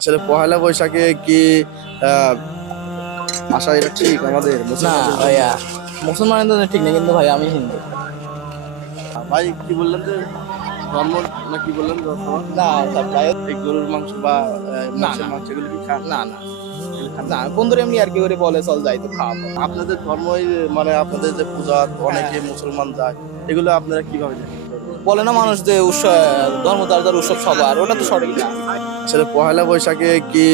আসলে পহেলা বৈশাখে কি আহ, আসা এটা ঠিক আমাদের না মুসলমানদের জন্য? ভাইয়া, মুসলমানের জন্য ঠিক নেই, কিন্তু ভাই আমি হিন্দু। ভাই কি বললেন যে ধর্ম না কি বললেন তোমার? না ভাই, এই গরুর মাংস বা না মোষের না মাংস এগুলো কি খান? না না এগুলো খান না, না? বন্ধুরা এমনি আর কি করে বলে চল যাই তো খাওয়াবো। আপনাদের ধর্মই মানে আপনাদের যে পূজা হ্যাঁ, অনেকে মুসলমান যায়, এগুলো আপনারা কিভাবে জানেন? বলে না মানুষ যে উৎসব ধর্ম যার যার উৎসব সবার, ওটা তো সঠিক না। আসলে পহেলা বৈশাখে কি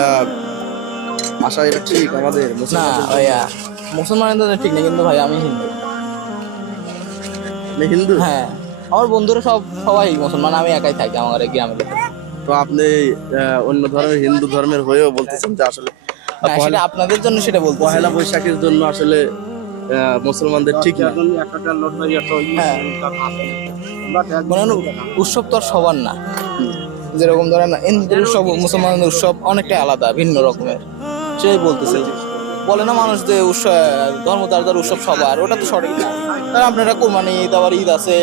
আহ, আসা এটা ঠিক আমাদের না মুসলমানদের জন্য? ভাইয়া, মুসলমানের জন্য ঠিক নেই, কিন্তু ভাই আমি হিন্দু। আপনি হিন্দু? হ্যাঁ, আমার বন্ধুরা সবাই মুসলমান, আমি একাই থাকি আমার এই গ্রামের ভিতরে। তো আপনি অন্য ধর্মের হিন্দু ধর্মের হয়েও বলতেছেন যে আসলে হ্যাঁ, সেটা আপনাদের জন্য সেটা বলতেছি। পহেলা বৈশাখের জন্য আসলে মুসলমানদের ঠিক না। হ্যাঁ, মানে উৎসব তো আর সবার না। যেরকম ধরেন হিন্দুদের উৎসব মুসলমানদের উৎসব অনেকটা আলাদা, ভিন্ন রকমের। সেই বলতেছে, বলে না মানুষ যে উৎসব ধর্ম যার যার উৎসব সবার, ওটা তো সঠিক না। কারণ আপনারা কোরবানি ঈদ, আবার ঈদ আছে,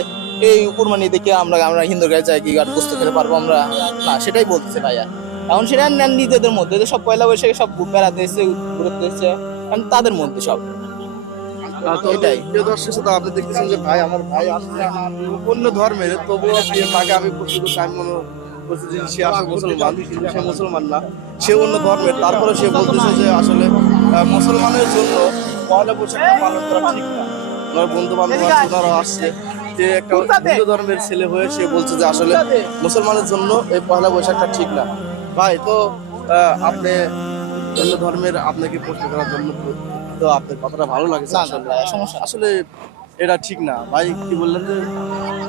এই কোরবানি দেখে আমরা আমরা হিন্দুর গায়ে যাই কি আর বুঝতে খেতে পারবো আমরা? না, সেটাই বলতেছে ভাইয়া। এখন সেটা নেন নিজেদের মধ্যে, যে সব পয়লা বৈশাখে সব বেড়াতে এসে ঘুরতে এসেছে, কারণ তাদের মধ্যে সব তো এটাই। প্রিয় দর্শক শ্রোতা, আপনি দেখতেছেন যে ভাই আমার ভাই আসলে অন্য ধর্মের, তবুও তাকে আমি প্রশ্ন করছি, আমি মনে করছি যে সে আসলে মুসলমান, কিন্তু সে মুসলমান না, সে অন্য ধর্মের। তারপরে সে বলতেছে যে আসলে মুসলমানের জন্য পয়লা বৈশাখটা পালন করা ঠিক না। ওনার বন্ধু বান্ধব আছে, ওনারাও আসছে, যে একটা হিন্দু ধর্মের ছেলে হয়ে সে বলছে যে আসলে মুসলমানের জন্য এই পয়লা বৈশাখটা ঠিক না। ভাই তো আপনি অন্য ধর্মের, আপনাকে প্রশ্ন করার জন্য তো আপনার কথাটা ভালো লাগছে। না না আসলে ভাইয়া, সমস্যা না। আসলে এটা ঠিক না। ভাই কি বললেন যে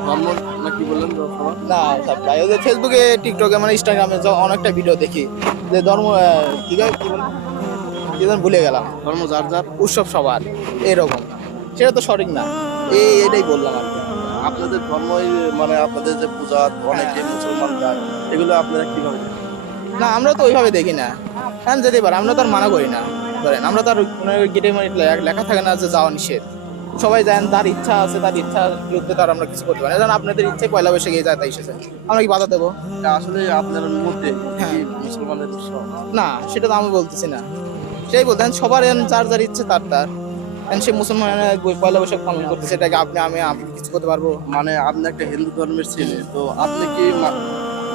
ধর্ম না কি বললেন তোমার? না ভাই, ওই যে ফেসবুকে, টিকটকে, মানে ইনস্টাগ্রামে অনেকটা ভিডিও দেখি যে ধর্ম কি কয়, কি বলে, কি যেন ভুলে গেলাম, ধর্ম যার যার। উৎসব সবার এরকম, সেটা তো সঠিক না। এটাই বললাম আর কি। আপনাদের ধর্মই মানে আপনাদের যে পূজা অনেকে মুসলমান যায়, এগুলো আপনারা কিভাবে জানেন? না, আমরা তো ওইভাবে দেখি না, কারণ যেতে পারে, আমরা তো আর মানা করি না। ধরেন আমরা তো আর গেটে মানে লেখা থাকে না যে যাওয়া নিষেধ। সবাই জানেন, তার ইচ্ছা আছে, তার ইচ্ছার বিরুদ্ধে তার আমরা কিছু করতে পারি না। যেমন আপনাদের ইচ্ছে পয়লা বৈশাখে যায় তাই এসেছে, আমরা কি বাধা দেবো? এটা আসলে আপনার মধ্যে হ্যাঁ। কি মুসলমানের উৎসব? না, সেটা তো আমি বলতেছি না, সেই বলতেন সবার যার যার ইচ্ছে তার তার। কারণ সে মুসলমানের পয়লা বৈশাখ পালন করতে, সেটাকে আমি কিছু করতে পারবো? মানে আপনি একটা হিন্দু ধর্মের ছেলে, তো আপনি কি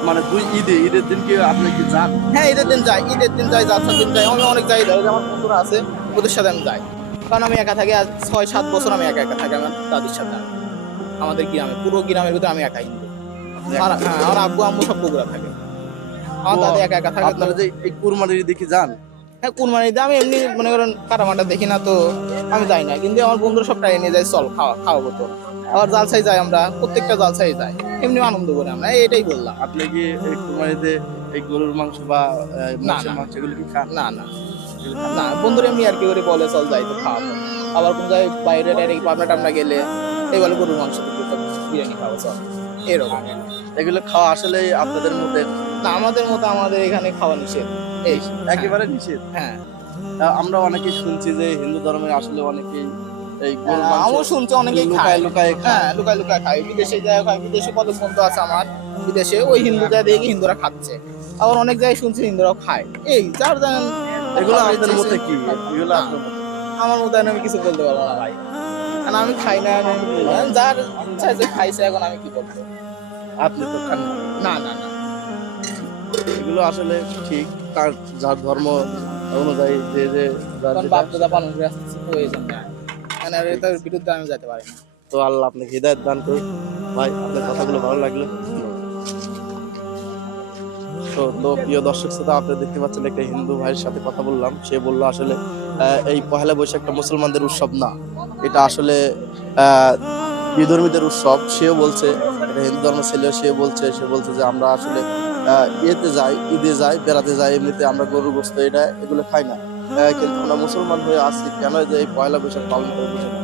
মানে দুই ঈদের দিন কি আপনি কি যান? হ্যাঁ, ঈদের দিন যাই, যাত্রার দিন যাই, আমি অনেক যাই। ধরো যে আমার বন্ধুরা আছে, ওদের সাথে আমি যাই। কারণ আমি একা থাকি, আজ 6-7 বছর আমি একা একা থাকি আমার দাদির সাথে। আমাদের গ্রামে, পুরো গ্রামের ভিতরে আমি একাই হিন্দু। আর হ্যাঁ, আমার আব্বু আম্মু সব বগুড়া থাকে, আমার তো দাদি একা একা থাকে। তো আপনারা যে এই কুরবানির দেখি যান? হ্যাঁ, কুরবানিতে আমি এমনি মনে করেন কাটামাটা দেখি না, তো আমি যাই না, কিন্তু আমার বন্ধুরা সব টাইম নিয়ে যায়, চল খাওয়াবো তো। আবার জালসাই যাই, আমরা প্রত্যেকটা জালসাই যাই, এমনি আনন্দ করি আমরা, এটাই বললাম। আপনি কি এই কুরবানিতে এই গরুর মাংস বা না মোষের না মাংস এগুলো কি খান? না না না, বন্ধুরা এমনি আর কি করে বলে চল যাই তো খাওয়াবো। আবার কোন জায়গায় বাইরে টাইরে পাবনা টাবনা গেলে এই বলে গরুর মাংস তো বিরিয়ানি খাওয়া চল, এরকম। এগুলো খাওয়া আসলে আপনাদের মধ্যে না, আমাদের মতো আমাদের এখানে খাওয়া নিষেধ। এই একেবারে নিষেধ। হ্যাঁ, আমরা অনেকেই শুনছি যে হিন্দু ধর্মের আসলে অনেকেই এই গরুর মাংস আমিও শুনছি অনেকেই লুকায় খায়। লুকায় খায়। হ্যাঁ, লুকায় লুকায় খায়, বিদেশে যায় খায়। বিদেশে কত বন্ধু আছে আমার, বিদেশে ওই হিন্দু যায় দেখি হিন্দুরা খাচ্ছে। আবার অনেক জায়গায় শুনছি হিন্দুরাও খায়। এই যার জানেন, এগুলো আপনাদের মধ্যে কি? এগুলো না, আপনার মধ্যে? আমার মতো আমি কিছু বলতে পারবো না ভাই, কারণ আমি খাই না। যার ইচ্ছা যে খাইছে, এখন আমি কি বলবো? আপনি তো খান না। না না না, এগুলো আসলে ঠিক, তার যার ধর্ম অনুযায়ী যে যে যার কারণ যেটা। বাপ দাদা পালন করে আসতেছে তো, এই জন্য মানে আর এটার বিরুদ্ধে আমি যেতে পারি না। তো আল্লাহ আপনাকে হৃদায়ত দান করুন। ভাই আপনার কথাগুলো ভালো লাগলো। তো প্রিয় দর্শক শ্রোতা, আপনি দেখতে পাচ্ছেন একটা হিন্দু ভাইয়ের সাথে কথা বললাম। সে বললো আসলে এই পহেলা বৈশাখটা মুসলমানদের উৎসব না, এটা আসলে আহ বিধর্মীদের উৎসব। সেও বলছে, এটা হিন্দু ধর্মের ছেলে, সে বলছে যে আমরা আসলে ইয়েতে যাই, ঈদে যাই, বেড়াতে যাই, এমনিতে আমরা গরুর গোশত এগুলো খাই না। কিন্তু আমরা মুসলমান হয়ে আছি, কেন যে এই পয়লা বৈশাখ পালন করে বুঝি না।